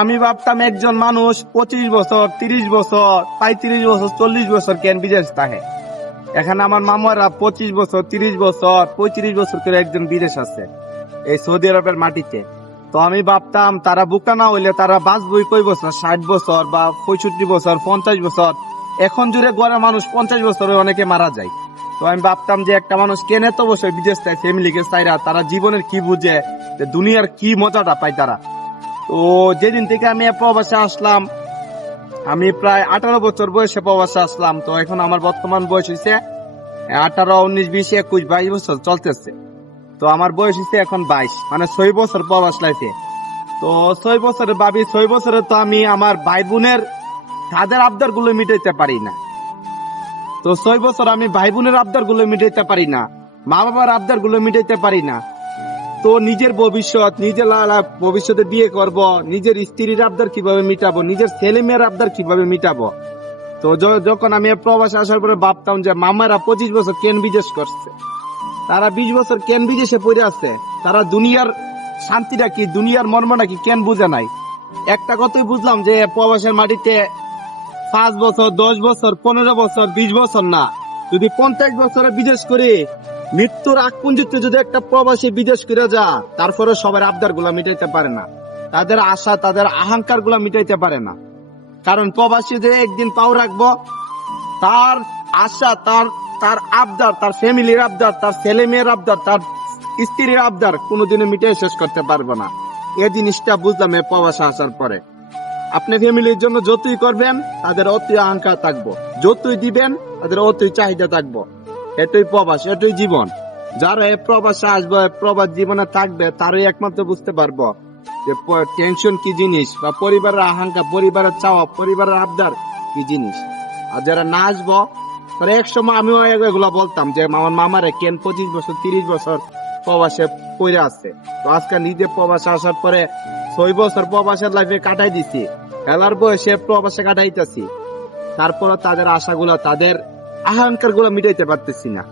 আমি ভাবতাম একজন মানুষ 25 বছর 30 বছর 35 বছর 40 বছর কেন বিদেশ থাকে। এখানে আমার মামারা 25 বছর 30 বছর 35 বছর করে একজন বিদেশ আছে এই সৌদি আরবের মাটিতে। তো আমি ভাবতাম তারা বুকা না হইলে তারা বাঁচবই কই বছর, 60 বছর বা 65 বছর 50 বছর। এখন জুড়ে গড়ে মানুষ 50 বছরে অনেকে মারা যায়। তো আমি ভাবতাম যে একটা মানুষ কেন এত বছর বিদেশ চায়, ফ্যামিলিকে চাইরা, তারা জীবনের কি বুঝে, যে দুনিয়ার কি মজাটা পায় তারা। তো যেদিন থেকে আমি প্রবাসে আসলাম, আমি প্রায় 18 বছর বয়সে প্রবাসে আসলাম। তো এখন আমার বর্তমান বয়স হয়েছে 18, 19, 20, 21, 22 বছর চলতেছে। তো আমার বয়স হচ্ছে এখন 22, মানে 6 বছর প্রবাস লাইফে। তো 6 বছরে ভাবি, 6 বছরে তো আমি আমার ভাই বোনের তাদের আবদার গুলো মিটাইতে পারি না। তো 6 বছর আমি ভাই বোনের আবদার গুলো মিটাইতে পারি না, মা বাবার আবদার গুলো মিটাইতে পারি না। তো নিজের ভবিষ্যৎ, নিজের ভবিষ্যতে বিয়ে করব, নিজের স্ত্রীর আবদার কিভাবে মিটাবো, নিজের ছেলে মেয়ের আবদার কিভাবে মিটাবো। তো যখন আমি প্রবাসে আসার পরে ভাবতাম যে মামারা 25 বছর কেন বিদেশ করছে, তারা 20 বছর কেন বিদেশে পড়ে আছে, তারা দুনিয়ার শান্তিটা কি, দুনিয়ার মর্মটা কি কেন বুঝে নাই। একটা কথাই বুঝলাম যে প্রবাসের মাটিতে 5 বছর 10 বছর 15 বছর 20 বছর না, যদি 50 বছরে বিদেশ করে মৃত্যুর আগ পর্যন্ত যদি একটা প্রবাসী বিদেশ করে যা, তারপরে সবার আবদার গুলা মিটাইতে পারে না, তাদের আশা তাদের আহংকার গুলা মিটাইতে পারে না। কারণ প্রবাসী যে একদিন পাও রাখবো, তার আশা, তার তার আবদার, তার ফ্যামিলির আবদার, তার ছেলে মেয়ের আবদার, তার স্ত্রীর আবদার কোনোদিনে মিটাই শেষ করতে পারবো না। এই জিনিসটা বুঝলাম এই প্রবাসে আসার পরে। আপনি ফ্যামিলির জন্য যতই করবেন তাদের অতই আহংকার থাকবো, যতই দিবেন তাদের অতই চাহিদা থাকবো। এটাই প্রবাস, এটাই জীবন। যারা এই প্রবাসে আসবে, প্রবাস জীবনে থাকবে, তারই একমাত্র বুঝতে পারবো যে টেনশন কি জিনিস, বা পরিবারের আহংকার, পরিবারের চাওয়া, পরিবারের আবদার কি জিনিস। আর যারা না আসবো, তারা এক সময় আমিও এগুলা বলতাম যে আমার মামারে কেন 25 বছর 30 বছর প্রবাসে পড়ে আছে। তো আজকে নিজে প্রবাসে আসার পরে 6 বছর প্রবাসের লাইফে কাটাই দিছি, খেলার বয়সে প্রবাসে কাটাইতেছি, তারপরে তাদের আশাগুলো, তাদের আহংকার গুলো মিটাইতে পারতেছি না।